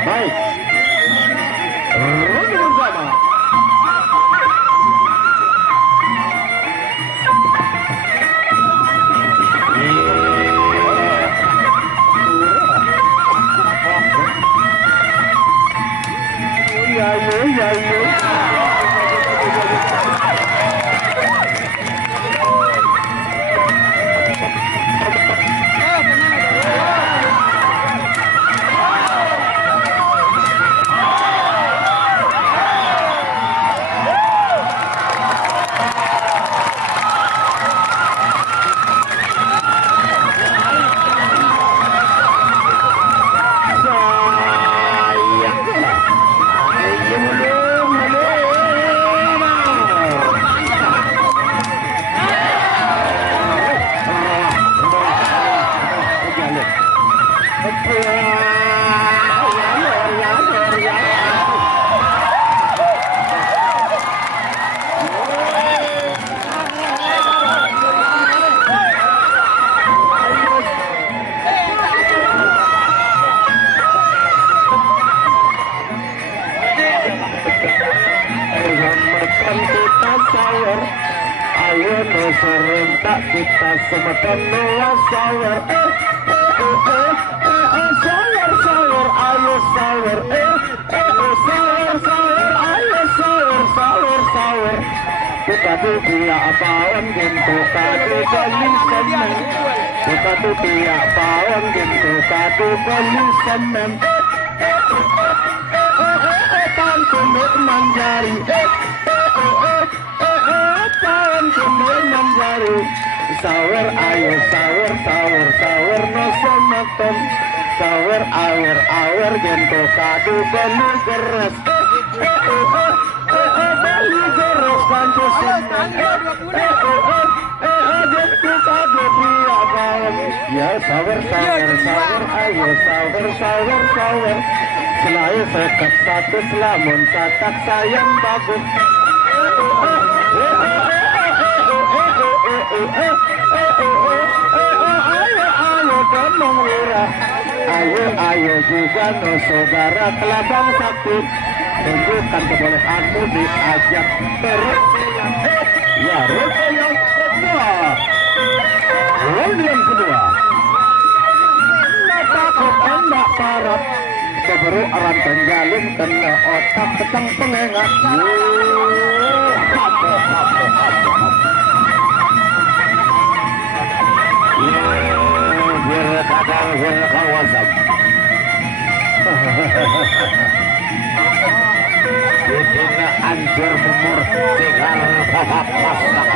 Baik, ronde bersama. Serentak kita semeton luas sawer, sawer sawer ayo sawer, sawer sawer ayo sawer sawer sawer. Kita tu pihak pawon gitu kadu bali semen, kita tu pihak pawon gitu kadu bali semen. Tantumuk manjari, manjari sawer ayo sawer sawer sawer no semeton sawer awer awer gento kadu bali geres bali geres kancu semen gento kadu pihak bawon ya sawer sawer sawer ayo sawer sawer sawer selayu sekat satu selamun satak sayang bagus. Ayo juga no saudara kelabang sakti, tunjukkan kebolehanmu diajak terus. Ya ronde yang kedua, ronde yang kedua. Nggak takut enggak parah, keburu orang tenggalin kena otak petang pengengat. Kadang kawasan Dina anjur mumur tinggal babak masak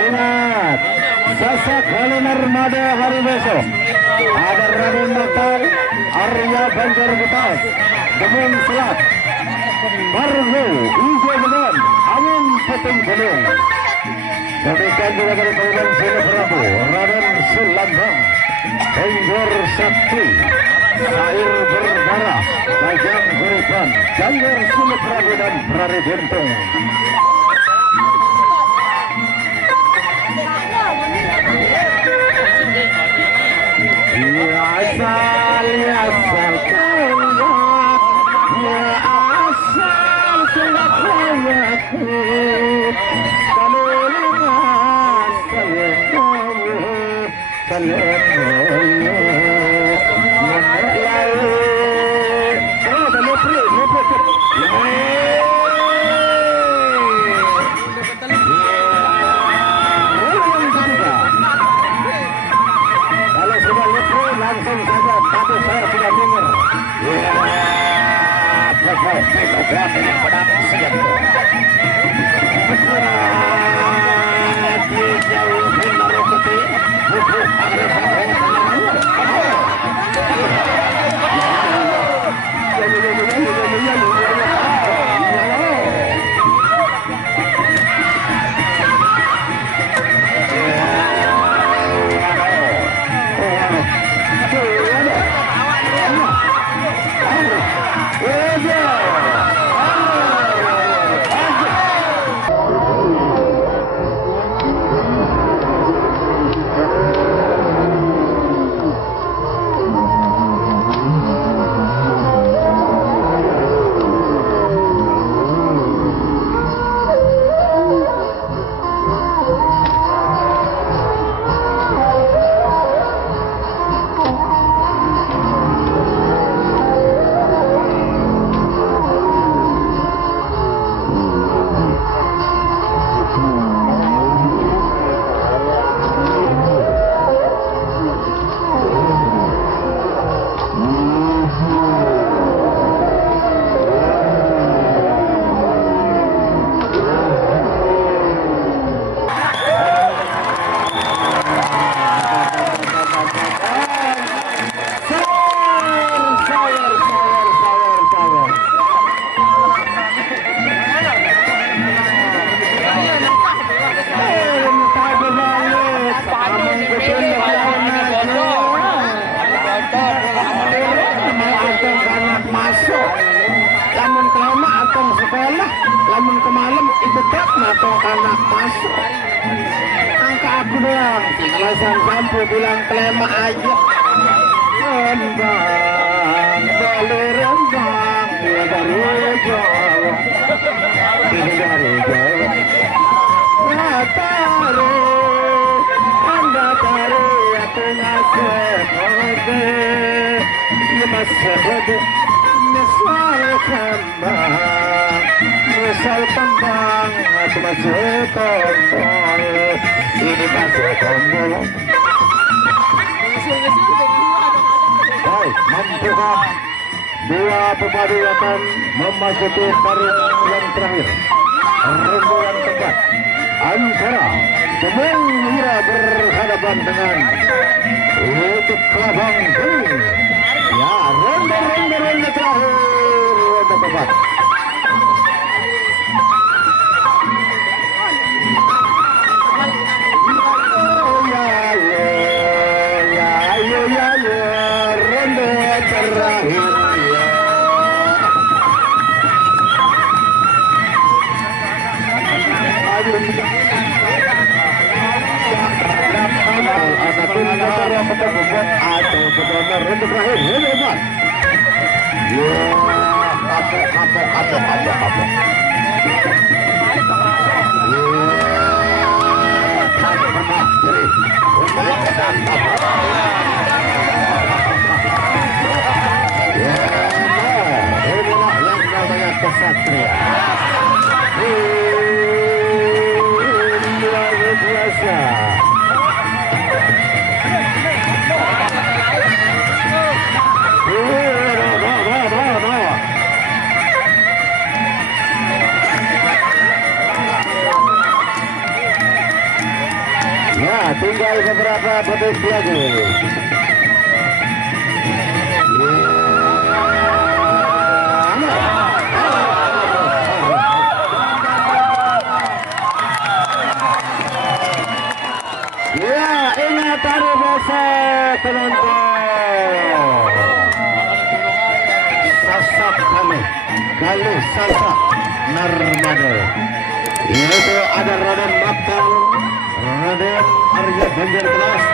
Ingat, Sasak Halim Armada hari besok. Ada Raden Natal, Arya Banjar Butas, Demung Selat, Bargo, Ijo Begon, Amin Puting Gunung. Demikian juga dari Kabupaten Sulu Prabu, Raden Sulambang, Enggor Sakti, Sair Berdarah, Bajang Guripan, Janggar Sulu Prabu dan Prari Buntung. Ya asal tunggak, ya asal tunggak layak. Langsung saja, tapi saya sudah dengar. Program yang benar siap. Jauh benar putih. Lamun kelama atau sekolah, lamun kemalam itu tak atau anak masuk. Angka aku doang, alasan sampo bilang kelama aja. Rembang, boleh rembang, dia dari Jawa, ini dari Jawa. Taruh, anda taruh, aku ngasih kode, ini masih kode. Misal kembang, aku masih tombol, ini masih tombol. Baik, mampukah dua pemadu akan memasuki paring yang terakhir, ronde yang keempat antara Demung Wira berhadapan dengan Lutut Kelabang Kuning. Ya, ronde terakhir, ronde keempat. Ronde terakhir. Kesatria luar biasa. tinggal beberapa detik lagi. Ya, ingat hari biasa penonton. Sasak kali sasak Narmada. Yaitu ada Raden Maktal, Raden Arya Banjarkelas.